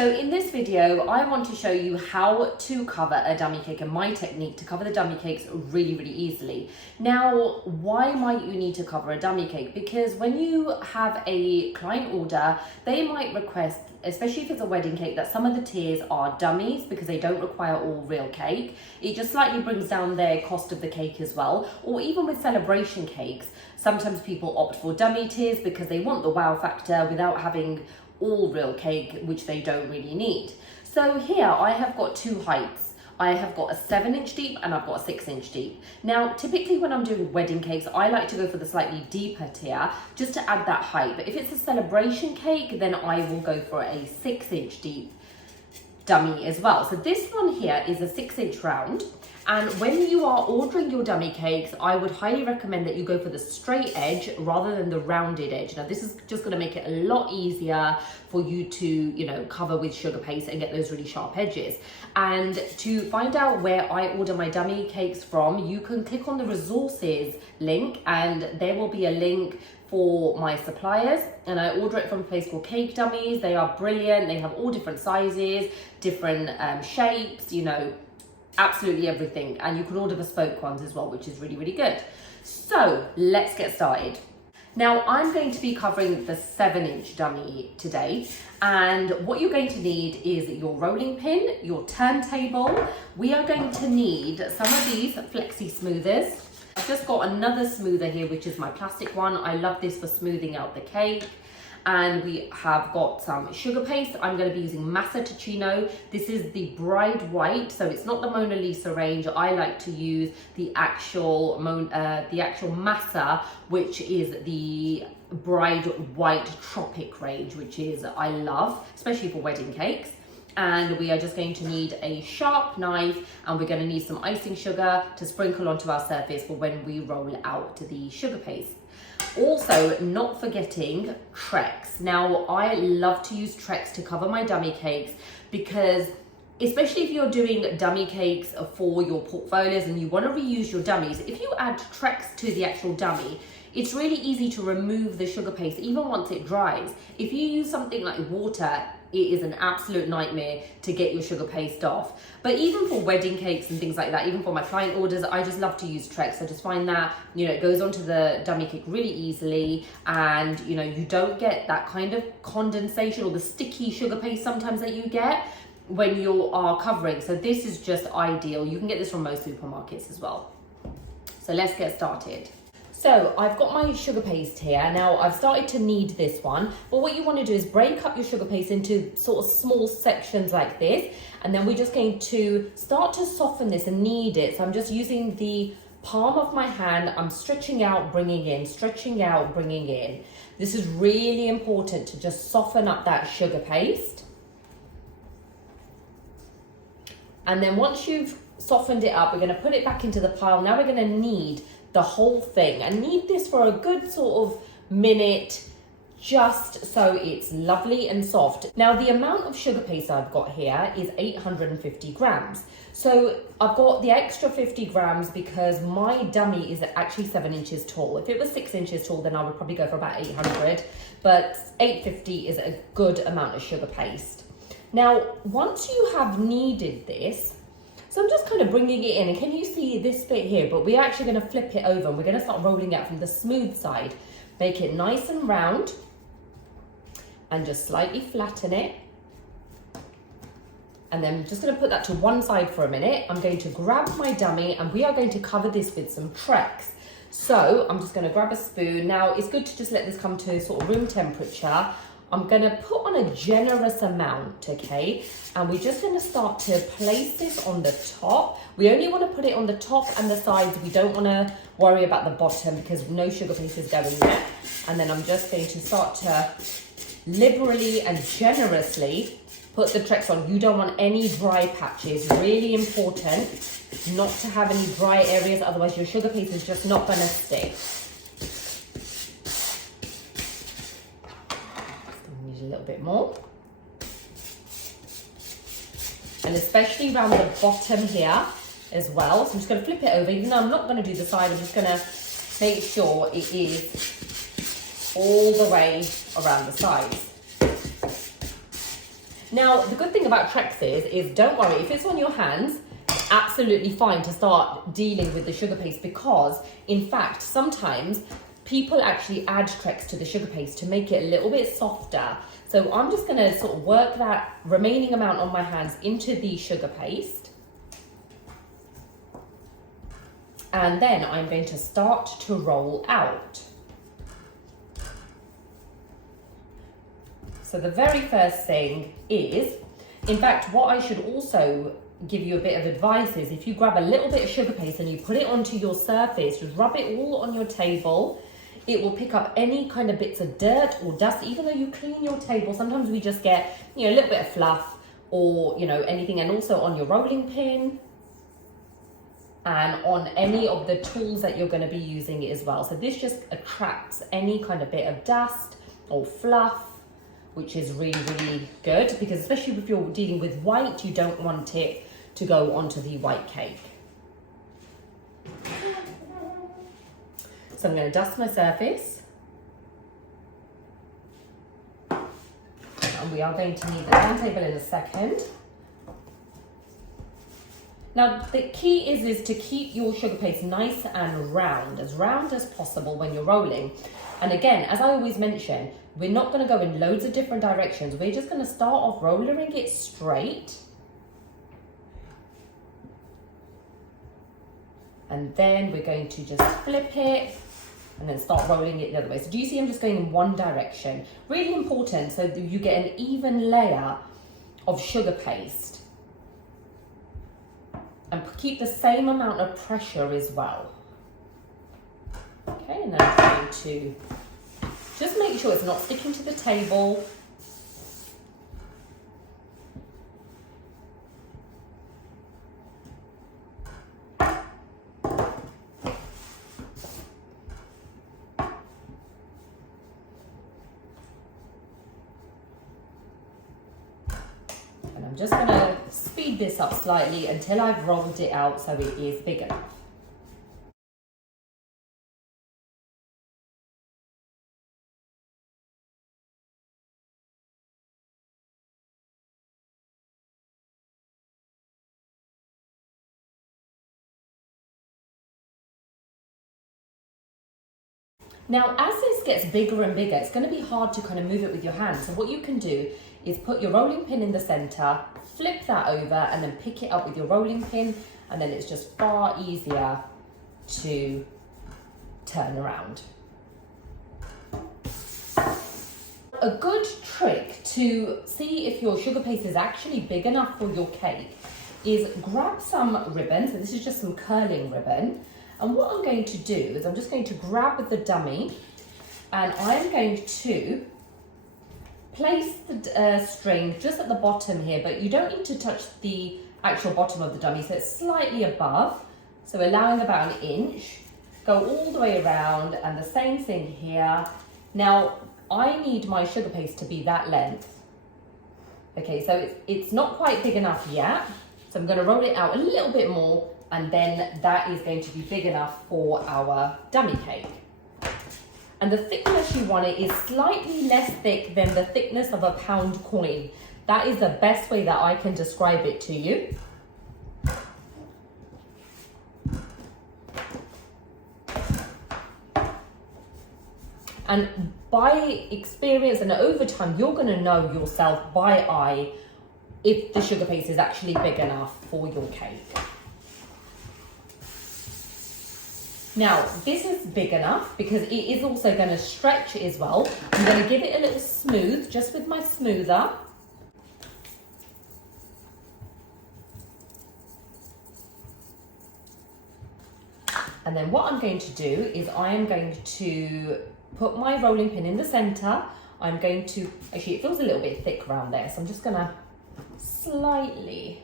So in this video, I want to show you how to cover a dummy cake and my technique to cover the dummy cakes really, really easily. Now, why might you need to cover a dummy cake? Because when you have a client order, they might request, especially if it's a wedding cake, that some of the tiers are dummies because they don't require all real cake. It just slightly brings down their cost of the cake as well. Or even with celebration cakes, sometimes people opt for dummy tiers because they want the wow factor without having all real cake, which they don't really need. So here I have got two heights. I have got a 7-inch deep and I've got a 6-inch deep. Now, typically when I'm doing wedding cakes, I like to go for the slightly deeper tier just to add that height. But if it's a celebration cake, then I will go for a 6-inch deep dummy as well. So this one here is a 6-inch round. And when you are ordering your dummy cakes, I would highly recommend that you go for the straight edge rather than the rounded edge. Now, this is just going to make it a lot easier for you to, cover with sugar paste and get those really sharp edges. And to find out where I order my dummy cakes from, you can click on the resources link and there will be a link for my suppliers, and I order it from a place called Cake Dummies. They are brilliant. They have all different sizes, different shapes, absolutely everything. And you can order bespoke ones as well, which is really, really good. So let's get started. Now I'm going to be covering the 7-inch dummy today. And what you're going to need is your rolling pin, your turntable. We are going to need some of these flexi smoothers. I've just got another smoother here, which is my plastic one. I love this for smoothing out the cake. And we have got some sugar paste. I'm going to be using Massa Ticino. This is the Bride White, so it's not the Mona Lisa range. I like to use the actual Massa, which is the Bride White Tropic range, which is I love, especially for wedding cakes. And we are just going to need a sharp knife, and we're going to need some icing sugar to sprinkle onto our surface for when we roll out the sugar paste. Also, not forgetting Trex. Now, I love to use Trex to cover my dummy cakes because especially if you're doing dummy cakes for your portfolios and you want to reuse your dummies, if you add Trex to the actual dummy, it's really easy to remove the sugar paste even once it dries. If you use something like water, it is an absolute nightmare to get your sugar paste off. But even for wedding cakes and things like that, even for my client orders, I just love to use Trex. I just find that, it goes onto the dummy cake really easily, and, you don't get that kind of condensation or the sticky sugar paste sometimes that you get when you are covering. So this is just ideal. You can get this from most supermarkets as well. So let's get started. So I've got my sugar paste here. Now I've started to knead this one, but what you want to do is break up your sugar paste into sort of small sections like this. And then we're just going to start to soften this and knead it. So I'm just using the palm of my hand. I'm stretching out, bringing in, stretching out, bringing in. This is really important to just soften up that sugar paste. And then once you've softened it up, we're going to put it back into the pile. Now we're going to knead the whole thing and knead this for a good sort of minute, just so it's lovely and soft. Now the amount of sugar paste I've got here is 850 grams. So I've got the extra 50 grams because my dummy is actually 7 inches tall. If it was 6 inches tall, then I would probably go for about 800, but 850 is a good amount of sugar paste. Now, once you have kneaded this, so I'm just kind of bringing it in, and can you see this bit here? But we're actually going to flip it over and we're going to start rolling out from the smooth side. Make it nice and round and just slightly flatten it. And then I'm just going to put that to one side for a minute. I'm going to grab my dummy and we are going to cover this with some Trex. So I'm just going to grab a spoon. Now it's good to just let this come to sort of room temperature. I'm going to put on a generous amount, okay? And we're just going to start to place this on the top. We only want to put it on the top and the sides. We don't want to worry about the bottom because no sugar paste is going there. And then I'm just going to start to liberally and generously put the Trex on. You don't want any dry patches. Really important not to have any dry areas, otherwise your sugar paste is just not going to stick. A little bit more, and especially around the bottom here as well. So I'm just going to flip it over. Even though I'm not going to do the side, I'm just going to make sure it is all the way around the sides. Now, the good thing about Trex is don't worry, if it's on your hands, absolutely fine to start dealing with the sugar paste, because in fact, sometimes people actually add Trex to the sugar paste to make it a little bit softer. So I'm just gonna sort of work that remaining amount on my hands into the sugar paste. And then I'm going to start to roll out. So the very first thing is, in fact, what I should also give you a bit of advice is, if you grab a little bit of sugar paste and you put it onto your surface, just rub it all on your table, it will pick up any kind of bits of dirt or dust. Even though you clean your table, sometimes we just get, you know, a little bit of fluff or, you know, anything. And also on your rolling pin and on any of the tools that you're going to be using as well. So this just attracts any kind of bit of dust or fluff, which is really, really good, because especially if you're dealing with white, you don't want it to go onto the white cake. So I'm going to dust my surface. And we are going to need the turntable in a second. Now, the key is to keep your sugar paste nice and round as possible when you're rolling. And again, as I always mention, we're not going to go in loads of different directions. We're just going to start off rolling it straight. And then we're going to just flip it and then start rolling it the other way. So do you see I'm just going in one direction? Really important, so that you get an even layer of sugar paste. And keep the same amount of pressure as well. Okay, and then I'm going to just make sure it's not sticking to the table. And I'm just going to speed this up slightly until I've rolled it out so it is big enough. Now, as this gets bigger and bigger, it's going to be hard to kind of move it with your hands. So what you can do is put your rolling pin in the center, flip that over, and then pick it up with your rolling pin, and then it's just far easier to turn around. A good trick to see if your sugar paste is actually big enough for your cake is grab some ribbon. So this is just some curling ribbon. And what I'm going to do is I'm just going to grab the dummy and I'm going to place the string just at the bottom here, but you don't need to touch the actual bottom of the dummy, so it's slightly above, so allowing about 1 inch. Go all the way around, and the same thing here. Now, I need my sugar paste to be that length. Okay, so it's not quite big enough yet, so I'm going to roll it out a little bit more, and then that is going to be big enough for our dummy cake. And the thickness you want it is slightly less thick than the thickness of a pound coin. That is the best way that I can describe it to you. And by experience and over time, you're going to know yourself by eye if the sugar paste is actually big enough for your cake. Now, this is big enough because it is also going to stretch as well. I'm going to give it a little smooth just with my smoother. And then what I'm going to do is I am going to put my rolling pin in the center. I'm going to, actually it feels a little bit thick around there, so I'm just going to slightly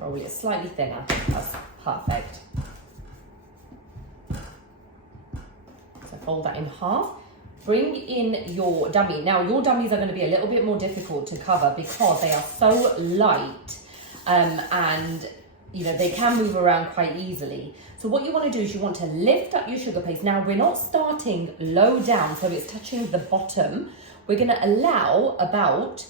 roll it slightly thinner. That's perfect. So fold that in half. Bring in your dummy. Now your dummies are going to be a little bit more difficult to cover because they are so light and you know they can move around quite easily. So what you want to do is you want to lift up your sugar paste. Now we're not starting low down so it's touching the bottom. we're going to allow about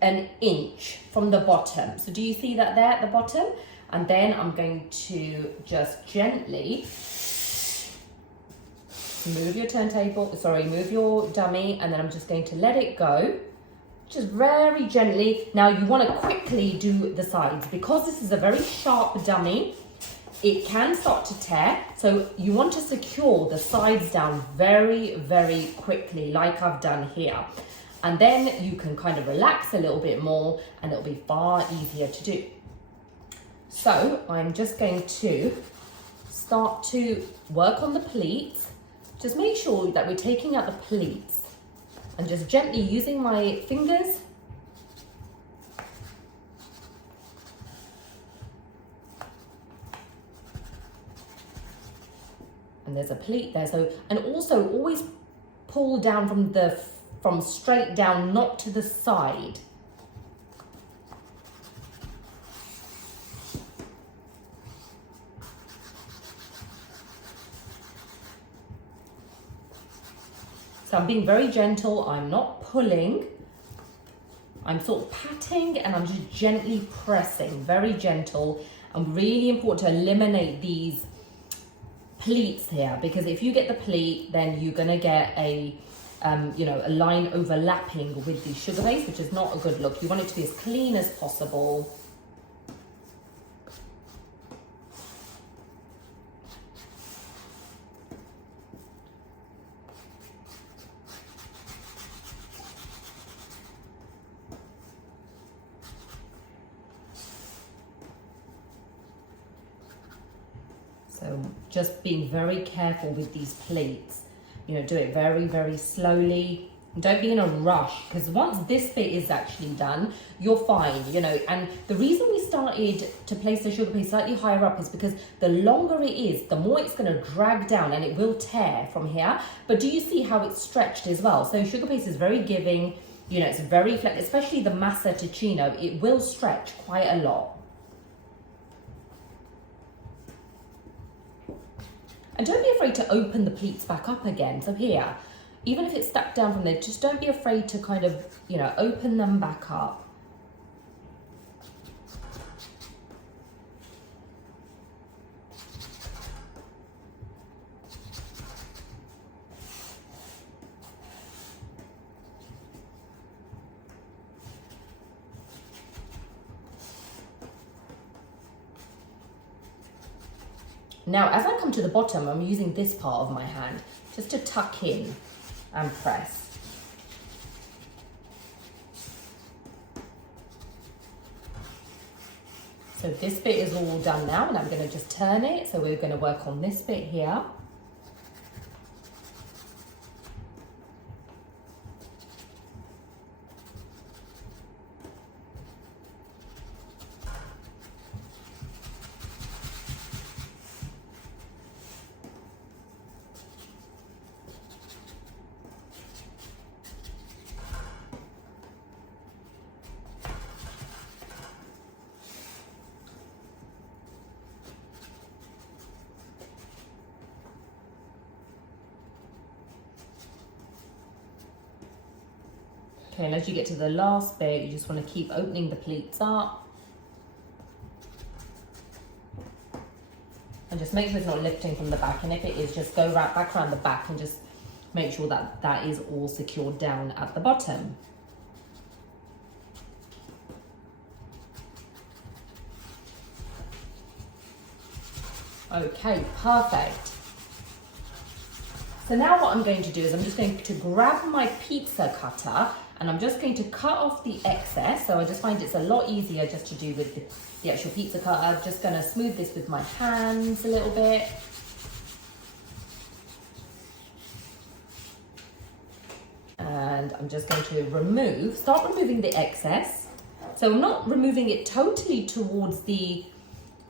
an inch from the bottom. So do you see that there at the bottom? And then I'm going to just gently move your turntable, move your dummy, and then I'm just going to let it go, just very gently. Now you want to quickly do the sides because this is a very sharp dummy. It can start to tear, so you want to secure the sides down very, very quickly, like I've done here. And then you can kind of relax a little bit more and it'll be far easier to do. So I'm just going to start to work on the pleats. Just make sure that we're taking out the pleats and just gently using my fingers. And there's a pleat there. So, and also always pull down from straight down, not to the side. So I'm being very gentle, I'm not pulling, I'm sort of patting and I'm just gently pressing, very gentle. And really important to eliminate these pleats here, because if you get the pleat, then you're gonna get a line overlapping with the Sugarpaste, which is not a good look. You want it to be as clean as possible. So just being very careful with these pleats, do it very, very slowly. Don't be in a rush, because once this bit is actually done, you're fine, and the reason we started to place the Sugarpaste slightly higher up is because the longer it is, the more it's going to drag down and it will tear from here. But do you see how it's stretched as well? So Sugarpaste is very giving, it's very flexible, especially the Massa Ticino, it will stretch quite a lot. And don't be afraid to open the pleats back up again. So here, even if it's stuck down from there, just don't be afraid to kind of, open them back up. Now, as I come to the bottom, I'm using this part of my hand just to tuck in and press. So this bit is all done now, and I'm going to just turn it. So we're going to work on this bit here. Okay, and as you get to the last bit, you just want to keep opening the pleats up. And just make sure it's not lifting from the back. And if it is, just go right back around the back and just make sure that that is all secured down at the bottom. Okay, perfect. So now what I'm going to do is I'm just going to grab my pizza cutter and I'm just going to cut off the excess. So I just find it's a lot easier just to do with the actual pizza cutter. I'm just going to smooth this with my hands a little bit. And I'm just going to start removing the excess. So I'm not removing it totally towards the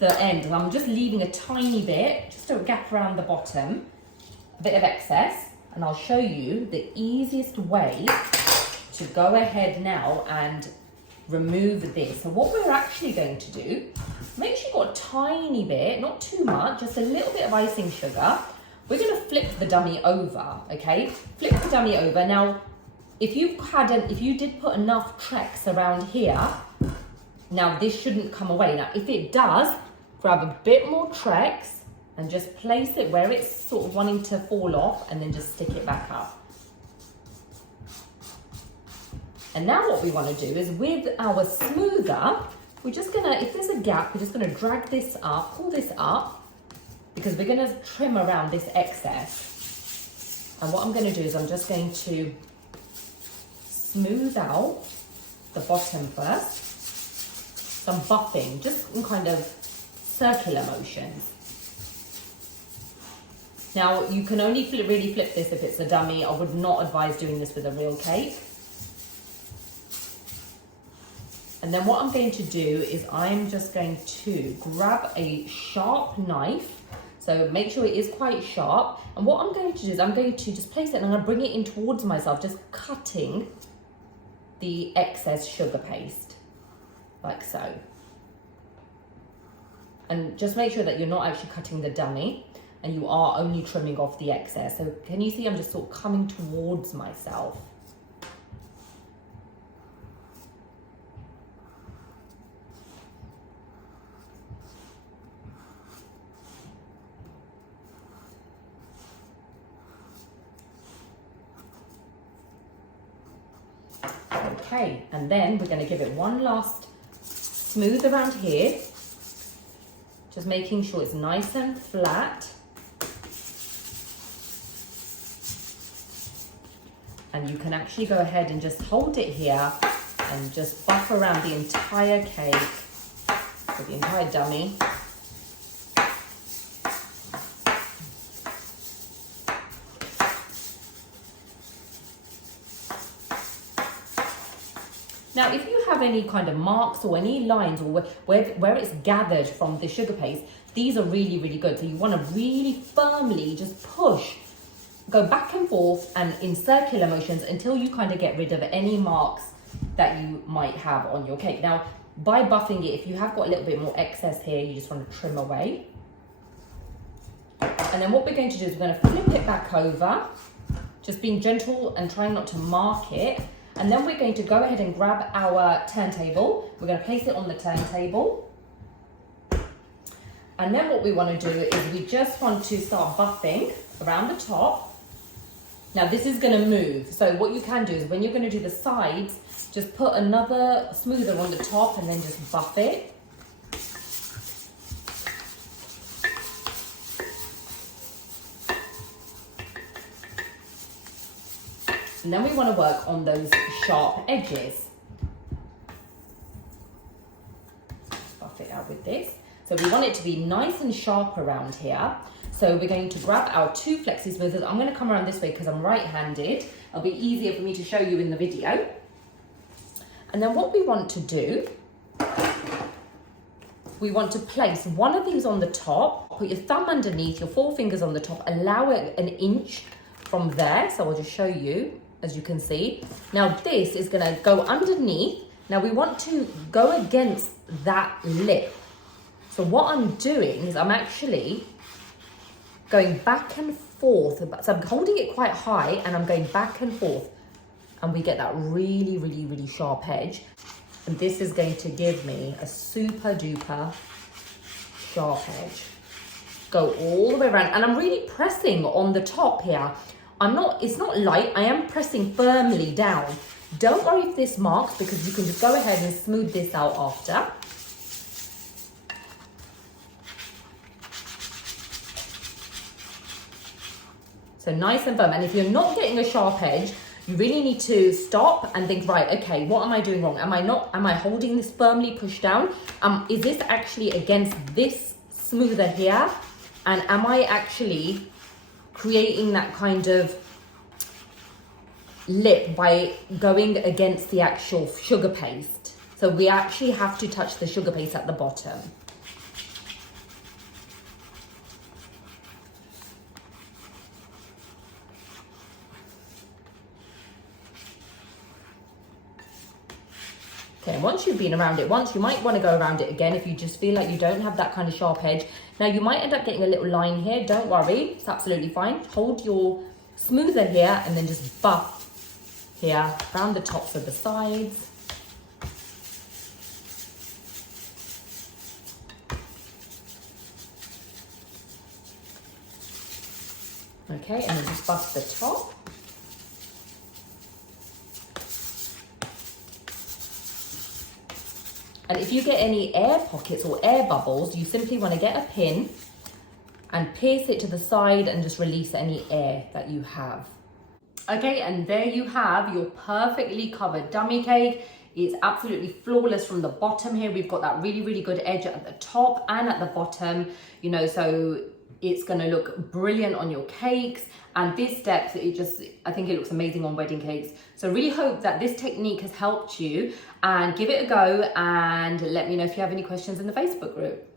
end. I'm just leaving a tiny bit, just a gap around the bottom, a bit of excess. And I'll show you the easiest way to go ahead now and remove this. So what we're actually going to do, make sure you've got a tiny bit, not too much, just a little bit of icing sugar. We're going to flip the dummy over, okay? Flip the dummy over. Now, if you did put enough Trex around here, now this shouldn't come away. Now, if it does, grab a bit more Trex and just place it where it's sort of wanting to fall off, and then just stick it back up. And now what we want to do is with our smoother, we're just gonna, if there's a gap, we're just gonna drag this up, pull this up, because we're gonna trim around this excess. And what I'm gonna do is I'm just going to smooth out the bottom first. Some buffing, just in kind of circular motions. Now, you can only really flip this if it's a dummy. I would not advise doing this with a real cake. And then what I'm going to do is I'm just going to grab a sharp knife. So make sure it is quite sharp. And what I'm going to do is I'm going to just place it and I'm going to bring it in towards myself, just cutting the excess sugar paste, like so. And just make sure that you're not actually cutting the dummy, and you are only trimming off the excess. So can you see I'm just sort of coming towards myself? Okay, and then we're going to give it one last smooth around here, just making sure it's nice and flat. And you can actually go ahead and just hold it here and just buff around the entire cake, or the entire dummy. Now, if you have any kind of marks or any lines or where it's gathered from the sugar paste, these are really, really good. So you want to really firmly just push, go back and forth and in circular motions until you kind of get rid of any marks that you might have on your cake. Now, by buffing it, if you have got a little bit more excess here, you just want to trim away. And then what we're going to do is we're going to flip it back over, just being gentle and trying not to mark it. And then we're going to go ahead and grab our turntable. We're going to place it on the turntable. And then what we want to do is we just want to start buffing around the top. Now this is going to move. So what you can do is when you're going to do the sides, just put another smoother on the top and then just buff it. And then we want to work on those sharp edges. Just buff it out with this. So we want it to be nice and sharp around here. So we're going to grab our two flexi smoothers. I'm going to come around this way because I'm right-handed. It'll be easier for me to show you in the video. And then what we want to do, we want to place one of these on the top, put your thumb underneath, your four fingers on the top, allow it an inch from there. So I'll just show you. As you can see. Now this is going to go underneath. Now we want to go against that lip. So what I'm doing is I'm actually going back and forth. So I'm holding it quite high and I'm going back and forth. And we get that really, really, really sharp edge. And this is going to give me a super duper sharp edge. Go all the way around. And I'm really pressing on the top here. It's not light, I am pressing firmly down. Don't worry if this marks because you can just go ahead and smooth this out after. So nice and firm. And if you're not getting a sharp edge, you really need to stop and think, right, okay, what am I doing wrong? Am I holding this firmly pushed down? Is this actually against this smoother here? And am I actually creating that kind of lip by going against the actual sugar paste? So we actually have to touch the sugar paste at the bottom. Okay, and once you've been around it once, you might want to go around it again if you just feel like you don't have that kind of sharp edge. Now you might end up getting a little line here. Don't worry, it's absolutely fine. Hold your smoother here and then just buff here around the tops of the sides. Okay, and then just buff the top. And if you get any air pockets or air bubbles, you simply want to get a pin and pierce it to the side and just release any air that you have. Okay, and there you have your perfectly covered dummy cake. It's absolutely flawless from the bottom here. We've got that really, really good edge at the top and at the bottom, you know, so it's gonna look brilliant on your cakes. And this depth, I think it looks amazing on wedding cakes. So really hope that this technique has helped you, and give it a go and let me know if you have any questions in the Facebook group.